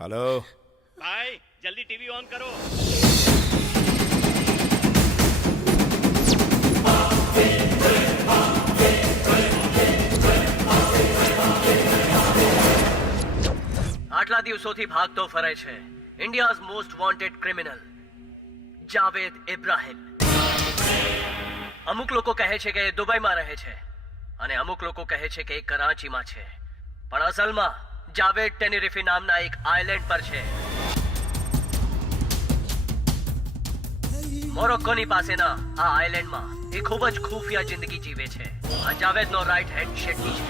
Hello भाई जल्दी TV on करो। આટલા દિવસોથી ભાગતો ફરે છે India's most wanted criminal Javed Ibrahim. અમુક લોકો કહે છે કે એ દુબઈમાં રહે છે અને અમુક લોકો કહે છે કે એ કરાચીમાં છે, પણ અસલમાં જાવેદ ટેનેરિફી નામના એક આઇલેન્ડ પર છે. મોરોક્કોની પાસેના આ આઇલેન્ડમાં એ ખૂબ જ ખુફિયા જિંદગી જીવે છે. આ જાવેદનો રાઈટ હેન્ડ શેટ્ટી છે,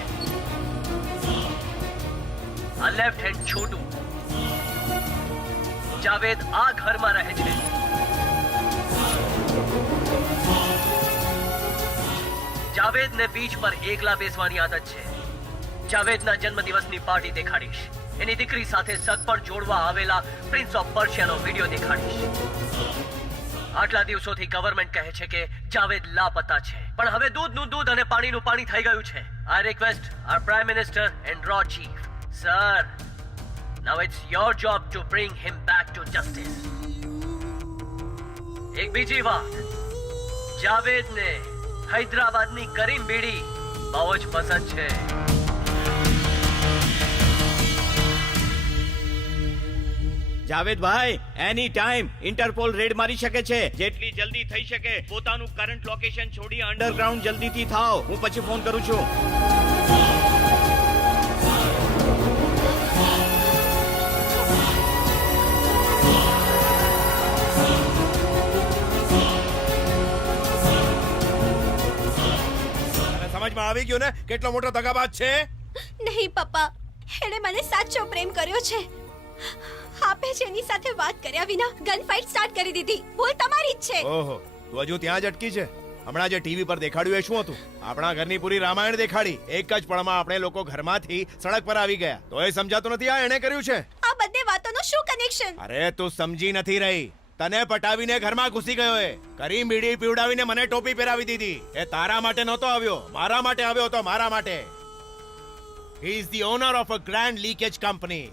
આ લેફ્ટ હેન્ડ છોટું. જાવેદ આ ઘરમાં રહે છે. જાવેદને બીચ પર એકલા બેસવાની આદત છે. જાવેદના જન્મદિવસની પાર્ટી દેખાડીશ. એની દીકરી સાથે સગ પર જોડવા આવેલા પ્રિન્સ ઓફ પર્શિયાનો વિડીયો દેખાડીશ. આટલા દિવસોથી ગવર્નમેન્ટ કહે છે કે જાવેદ લાપતા છે, પણ હવે દૂધનું દૂધ અને પાણીનું પાણી થઈ ગયું છે. I request our Prime Minister and Raw Chief, sir, now it's your job to bring him back to justice. એક બીજી વાત, જાવેદને હૈદરાબાદની કરીમ બીડી બહુ જ પસંદ છે. જાવેદભાઈ એની ટાઈમ ઇન્ટરપોલ રેડ મારી શકે છે. જેટલી જલ્દી થઈ શકે પોતાનું કરંટ લોકેશન છોડી અંડરગ્રાઉન્ડ જલ્દીથી થાઓ. હું પછી ફોન કરું છું. સમજમાં આવી ગયું ને કેટલો મોટો દગાબાજ છે? નહીં પપ્પા, એણે મને સાચો પ્રેમ કર્યો છે. આપે જેની સાથે વાત કર્યા વિના ગન ફાઇટ સ્ટાર્ટ કરી દીધી. ભૂલ તમારી જ છે. ઓહો, તું હજુ ત્યાં જ અટકી છે? હમણાં જે ટીવી પર દેખાડ્યું એ શું હતું? આપણા ઘરની પૂરી રામાયણ દેખાડી. એક જ પળમાં આપણે લોકો ઘરમાંથી સડક પર આવી ગયા. તો એ સમજાતું નથી આ એણે કર્યું છે. આ બંને વાતોનું શું કનેક્શન? અરે તું સમજી નથી રહી. તને પટાવીને ઘરમાં ઘૂસી ગયો એ. કરીમ બીડી પીવડાવીને મને ટોપી પહેરાવી દીધી. એ તારા માટે નહોતો આવ્યો, મારા માટે આવ્યો હતો, મારા માટે. He is the honour of a grand leakage company.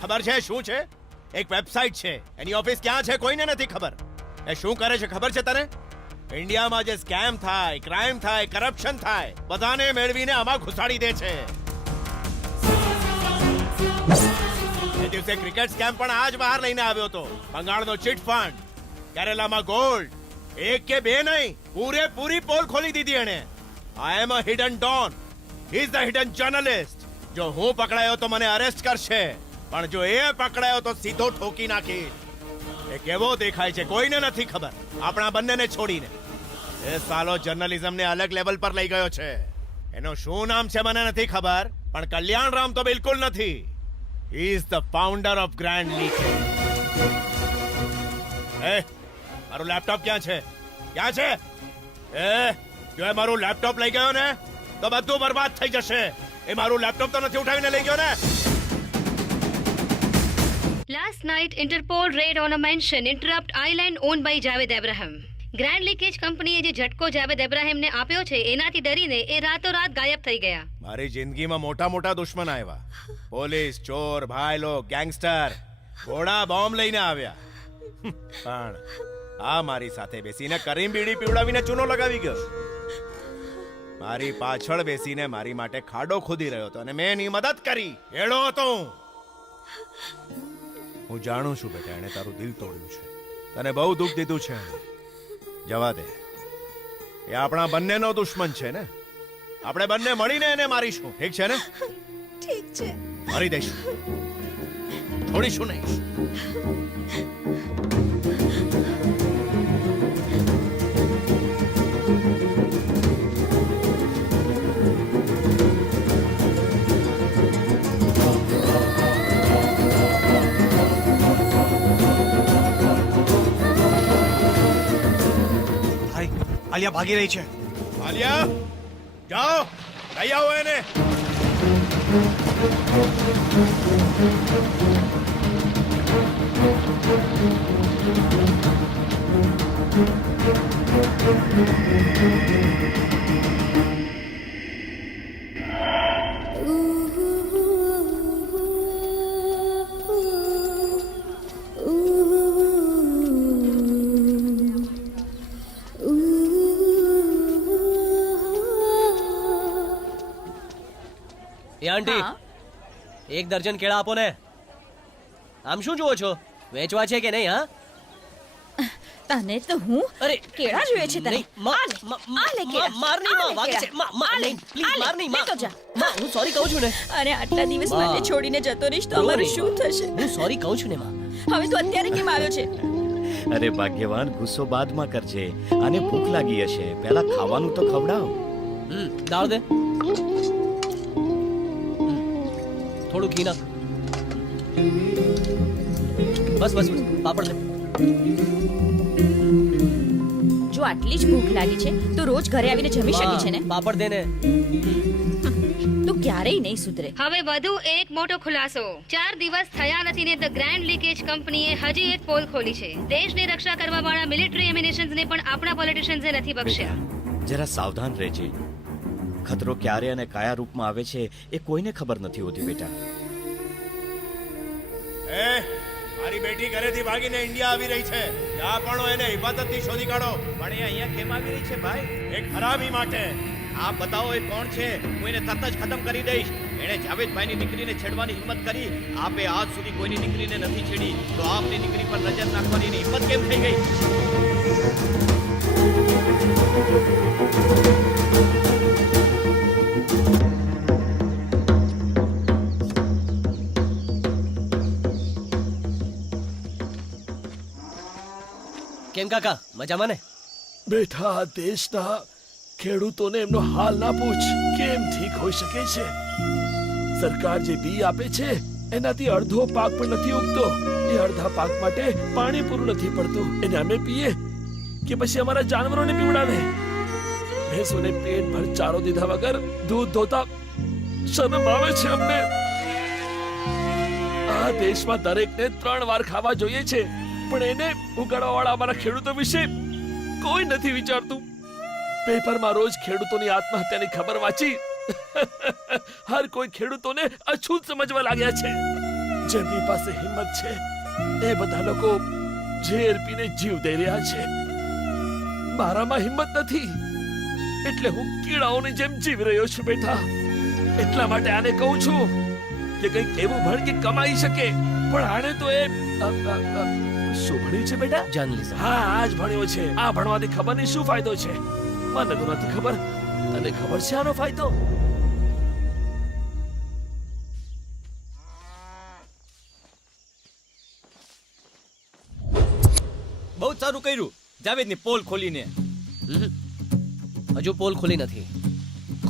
ખબર છે શું છે? એક વેબસાઇટ છે. એની ઓફિસ ક્યાં છે કોઈને નથી ખબર. એ શું કરે છે ખબર છે તને? ઇન્ડિયામાં જે સ્કેમ થાય, ક્રાઇમ થાય, કરપ્શન થાય, બધાને મેળવીને આમાં ઘુસાડી દે છે. એ દિવસે ક્રિકેટ સ્કેમ પણ આજ બહાર લઈને આવ્યો હતો. બંગાળનો ચીટ ફંડ, કેરેલામાં ગોલ્ડ. એક કે બે નહીં, પૂરેપૂરી પોલ ખોલી દીધી એણે. I am a hidden don. He is the hidden journalist. જો હું પકડાયો તો મને અરેસ્ટ કરશે, પણ જો એ પકડાયો તો સીધો ઠોકી નાખીશ. એ કેવો દેખાય છે કોઈને નથી ખબર, આપણા બંનેને છોડીને. એ સાલો જર્નલિઝમને અલગ લેવલ પર લઈ ગયો છે. એનો શું નામ છે મને નથી ખબર, પણ કલ્યાણ રામ તો બિલકુલ નથી. He is the founder of Grand Leakage. એ મારું લેપટોપ ક્યાં છે? ક્યાં છે? એ જો એ મારું લેપટોપ લઈ ગયો ને તો બધું બરબાદ થઈ જશે. એ મારું લેપટોપ તો નથી ઉઠાવીને લઈ ગયો ને? Last night, Interpol raid on a mansion interrupt island owned by Javed Abraham. Grand leakage કંપનીએ જે ઝટકો જાવેદ ઇબ્રાહિમને આપ્યો છે એનાથી ડરીને એ રાતોરાત ગાયબ થઈ ગયા. મારી જિંદગીમાં મોટા મોટા દુશ્મન આવ્યા. પોલીસ, ચોર, ભાઈલો, ગેંગસ્ટર, ઘોડા બોમ્બ લઈને આવ્યા. પણ આ મારી સાથે બેસીને કરીમ બીડી પીવડાવીને ચૂનો લગાવી ગયો. મારી પાછળ બેસીને મારી માટે ખાડો ખોદી રહ્યો હતો અને મેં એની મદદ કરી. એડો હતો હું. હું જાણું છું બેટા, એણે તારું દિલ તોડ્યું છે. તને બહુ દુઃખ દીધું છે. જવા દે. એ આપણા બંનેનો દુશ્મન છે ને. આપણે બંને મળીને એને મારીશું, ઠીક છે ને? ઠીક છે. મારી દઈશું, છોડીશું નહીં. આલિયા ભાગી રહી છે. આલિયા, જાઓ લઈ આવો એને. એ આંટી એક દર્જન કેળા આપો ને. આમ શું જુઓ છો, વેચવા છે કે નહીં? હા તને તો હું અરે કેળા જોઈએ છે તને. નહીં, માં, આ લે, આ લે કેળા. માર નહીં, આ માં, લે વાગે કેળા. છે. માં, આ લે, નહીં, please, આ લે, માર નહીં, લેતો જા. માં, હું સોરી કહું છું ને. અરે આટલા દિવસ માં. માટે છોડીને જતો રહીશ તો અમારું શું થશે? હું સોરી કહું છું ને માં. હવે તું અત્યારે કેમ આવ્યો છે? અરે ભાગ્યવાન, ગુસ્સો બાદમાં કરજે. આને ભૂખ લાગી હશે, પહેલા ખાવાનું તો ખવડાવ. દાળ દે. થોડું ઘી નાખ. બસ બસ બસ, પાપડ લે. જો આટલી જ ભૂખ લાગી છે તો રોજ ઘરે આવીને જમી શકે છે ને? પાપડ દે ને. તું ક્યારેય નહીં સુધરે. હવે વધુ એક મોટો ખુલાસો. 4 દિવસ થયા નથી ને ધ ગ્રેન્ડ લીકેજ કંપનીએ હજી એક પોલ ખોલી છે. દેશની રક્ષા કરવા વાળા મિલિટરી એમિનેશન્સને પણ આપણા પોલિટિશિયન્સે નથી બક્ષ્યા. જરા સાવધાન રહેજે. ખતરો ક્યારે અને કયા રૂપમાં આવે છે એ કોઈને ખબર નથી હોતી બેટા. એ મારી બેટી ઘરેથી ભાગીને ઇન્ડિયા આવી રહી છે. ત્યાં પણ એને હિફાજતથી શોધી કાઢો. પણ એ અહીંયા કેમ આવી રહી છે ભાઈ? એક હરામી માટે. આ બતાવો એ કોણ છે. હું એને તરત જ ખતમ કરી દઈશ. એણે જાવેદભાઈની દીકરીને છેડવાની હિંમત કરી. આપે આજ સુધી કોઈની દીકરીને નથી છેડી, તો આપની દીકરી પર નજર નાખવાની એની હિંમત કેમ થઈ ગઈ? કેમ કાકા, મજામાં ને? બેટા, આ દેશના ખેડૂતોને એમનો હાલ ના પૂછ. કેમ ઠીક હોઈ શકે છે? સરકાર જે બી આપે છે એનાથી અડધો પાક પણ નથી ઉગતો. એ અડધા પાક માટે પાણી પૂરું નથી પડતું. એને અમે પીએ કે પછી અમારા જાનવરોને પીવડાવે? ભેંસોને પેટ ભર ચારો દીધા વગર દૂધ ધોતા શરમ આવે છે અમને. આ દેશમાં દરેકને 3 વાર ખાવા જોઈએ છે, પણ એને ઉગાડવા વાળા અમારા ખેડૂતો વિશે કોઈ નથી વિચારતું. પેપરમાં રોજ ખેડૂતોની આત્મહત્યાની ખબર વાંચી હર કોઈ ખેડૂતોને અછૂત સમજવા લાગ્યા છે. જેમની પાસે હિંમત છે એ બધા લોકો ઝેર પીને જીવ દઈ રહ્યા છે. મારામાં હિંમત નથી એટલે હું કીડાઓની જેમ જીવી રહ્યો છું બેટા. એટલા માટે આને કહું છું કે કંઈક એવું ભણ કે કમાઈ શકે. પણ આને તો એ શું ભણ્યું છે બેટા? જર્નલિઝમ. હા, આ જ ભણ્યો છે. આ ભણવાથી ખબર નહીં શું ફાયદો છે. મને તો નથી ખબર. તને ખબર છે આનો ફાયદો? બહુ સારું કર્યું જાવેદની પોલ ખોલીને. હજુ પોલ ખોલી નથી.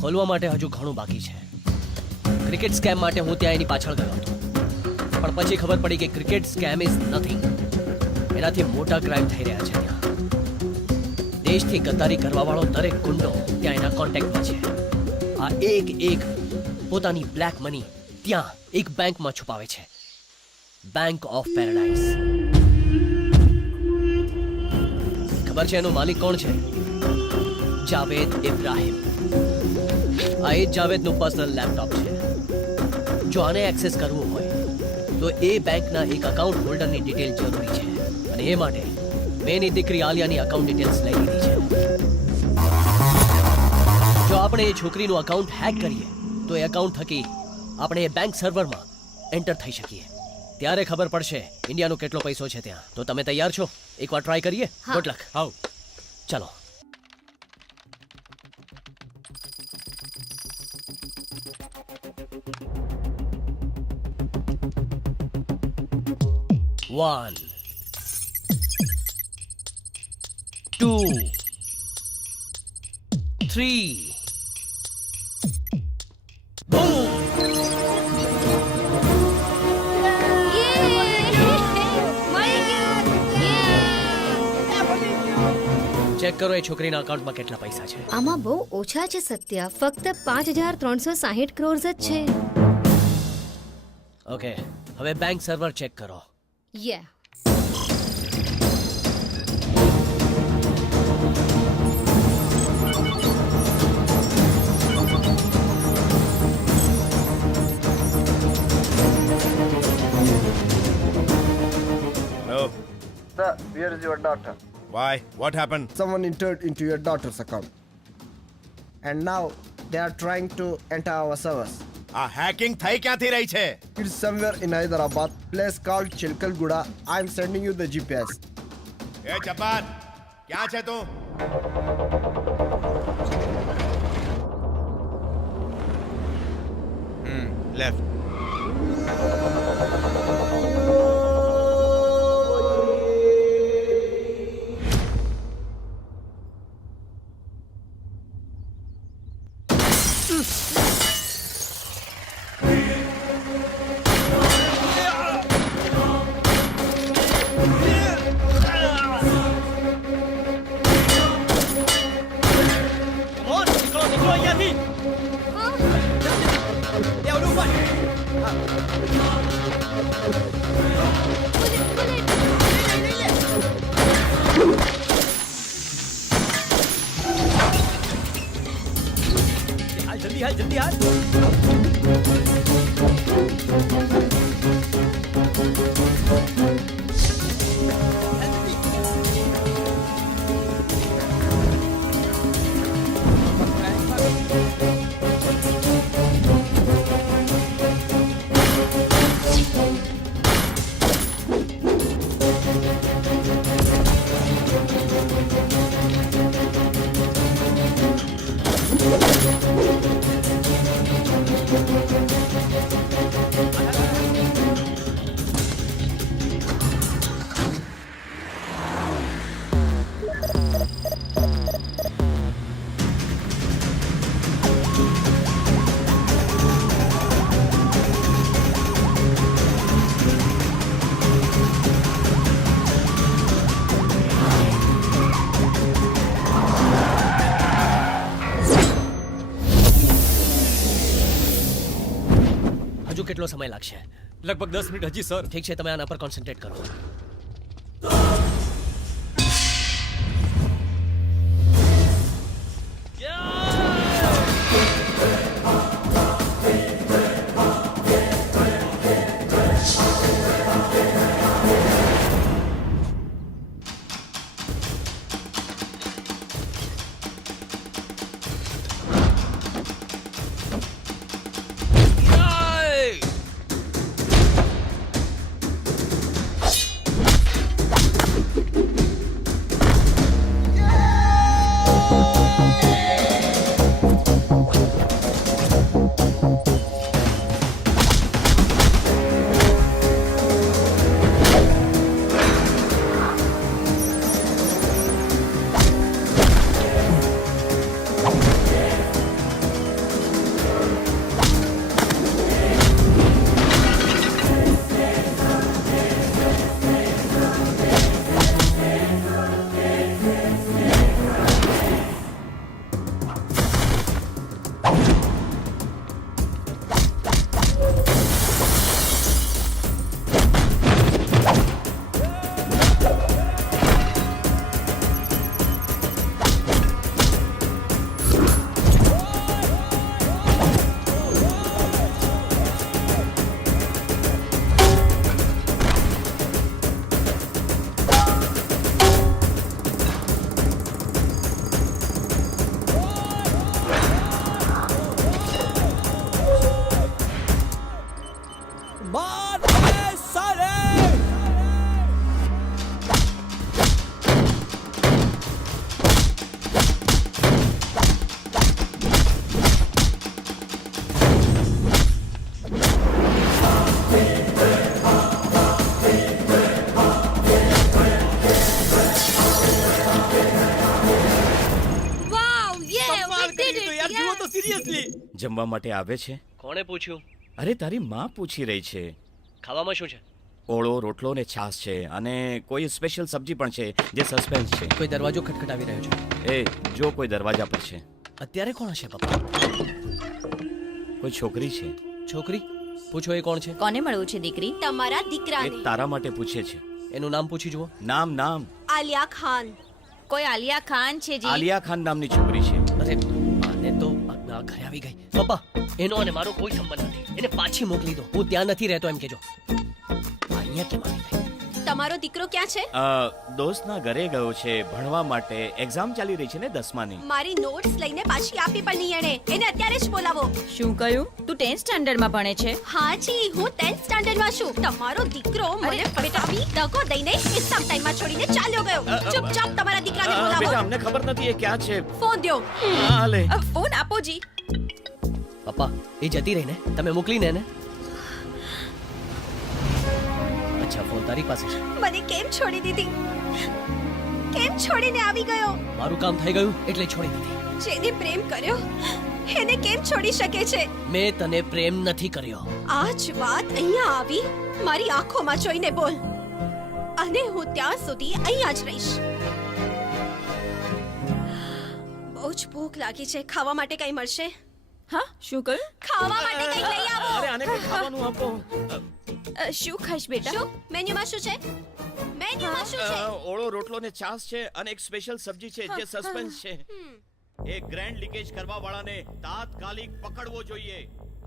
ખોલવા માટે હજુ ઘણું બાકી છે. ક્રિકેટ સ્કેમ માટે હું ત્યાં એની પાછળ ગયો હતો, પણ પછી ખબર પડી કે ક્રિકેટ સ્કેમ ઇઝ નથિંગ. એનાથી મોટા ક્રાઇમ થઈ રહ્યા છે ત્યાં. દેશથી ગદ્દારી કરવા વાળો દરેક ગુંડો ત્યાં એના કોન્ટેક્ટમાં છે. આ એક પોતાની બ્લેક મની ત્યાં એક બેંકમાં છુપાવે છે. Bank of paradise. ખબર છે એનો માલિક કોણ છે? જાવેદ ઇબ્રાહિમ. આ એ જ જાવેદનું પર્સનલ લેપટોપ છે. જો આને એક્સેસ કરવું હોય તો એ બેંકના એક અકાઉન્ટ હોલ્ડરની ડિટેલ જરૂરી છે, અને એ માટે મેં એની દીકરી આલિયાની અકાઉન્ટ ડિટેલ્સ લઈ લીધી છે. જો આપણે એ છોકરીનું અકાઉન્ટ હેક કરીએ તો એ અકાઉન્ટ થકી આપણે એ બેંક સર્વરમાં એન્ટર થઈ શકીએ. ત્યારે ખબર પડશે ઇન્ડિયાનો કેટલો પૈસો છે ત્યાં. તો તમે તૈયાર છો? એકવાર ટ્રાય કરીએ. Good luck. હાઉ ચલો. One, 2, 3. Boom! ચેક કરો એ છોકરીના અકાઉન્ટમાં કેટલા પૈસા છે. આમાં બહુ ઓછા છે સત્યા. ફક્ત 5360 કરોડ જ છે. ઓકે, હવે બેંક સર્વર ચેક કરો. યા Hello. Sir, where is your daughter? Why? What happened? Someone entered into your daughter's account. And now they are trying to enter our servers. આ હેકિંગ થઈ ક્યાંથી રહી છે? It's somewhere in Hyderabad, place called Chilkalguda. I'm sending you the GPS. એ જબ્બાર, ક્યાં છે તું? Left. હજુ કેટલો સમય લાગશે? લગભગ 10 મિનિટ હજી સર. ઠીક છે, તમે આના પર કોન્સન્ટ્રેટ કરો. જમવા માટે આવે છે? કોણે પૂછ્યું? અરે તારી માં પૂછી રહી છે. ખાવામાં શું છે? ઓળો, રોટલો ને છાશ છે અને કોઈ સ્પેશિયલ સબ્જી પણ છે જે સસ્પેન્સ છે. કોઈ દરવાજો ખટખટાવી રહ્યો છે. એ જો કોઈ દરવાજા પર છે. અત્યારે કોણ હશે પપ્પા? કોઈ છોકરી છે. છોકરી? પૂછો એ કોણ છે? કોને મળવું છે દીકરી? તમારા એ દીકરાને. તારા માટે પૂછે છે. એનું નામ પૂછી જુઓ. નામ આલિયા ખાન. કોઈ આલિયા ખાન છે જી? આલિયા ખાન નામની છોકરી છે. અરે આને તો આ ઘરે આવી ગઈ. પપ્પા એનો અને મારો કોઈ સંબંધ નથી. એને પાછી મોકલી દો. હું ત્યાં નથી રહેતો એમ કેજો. અહીંયા કેમ આવી ગઈ? તમારો દીકરો ક્યાં છે? દોસ્તના ઘરે ગયો છે ભણવા માટે. એક્ઝામ ચાલી રહી છે ને 10માની. મારી નોટ્સ લઈને પાછી આપી પણ નહીં એણે. એને અત્યારે જ બોલાવો. શું કહ્યું? તું 10th સ્ટાન્ડર્ડમાં ભણે છે? હા જી, હું 10th સ્ટાન્ડર્ડમાં છું. તમારો દીકરો મને ફટાવી દગો દઈને એક્ઝામ ટાઈમમાં છોડીને ચાલ્યો ગયો. ચૂપચાપ તમારા દીકરાને બેટા બોલાવો. અમને ખબર નથી એ ક્યાં છે. ફોન દ્યો. હા લે. ફોન આપો જી. પપ્પા એ જતી રહી ને, તમે મોકલીને એને. અચ્છા ફોન તારી પાસે છે. મને કેમ છોડી દીધી? કેમ છોડીને આવી ગયો? મારું કામ થઈ ગયું એટલે છોડી દીધી. જેને પ્રેમ કર્યો એને કેમ છોડી શકે છે? મેં તને પ્રેમ નથી કર્યો. આ જ વાત અહીંયા આવી મારી આંખોમાં જોઈને બોલ. અને હું ત્યાં સુધી અહીંયા જ રહીશ. બહુ જ ભૂખ લાગી છે. ખાવા માટે કંઈ મળશે? હા શું કહ્યું? ખાવા માટે કંઈ લઈ આવો. અરે આને કંઈ ખાવાનું આપો. શું ખાશ બેટા? શું મેન્યુમાં શું છે? મેન્યુમાં શું છે? ઓળો રોટલો ને છાશ છે અને એક સ્પેશિયલ સબ્જી છે જે સસ્પેન્સ છે. એ ગ્રેન્ડ લીકેજ કરવા વાળાને તાત્કાલિક પકડવો જોઈએ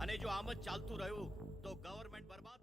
અને જો આમ જ ચાલતું રહ્યું તો ગવર્નમેન્ટ બરબાદ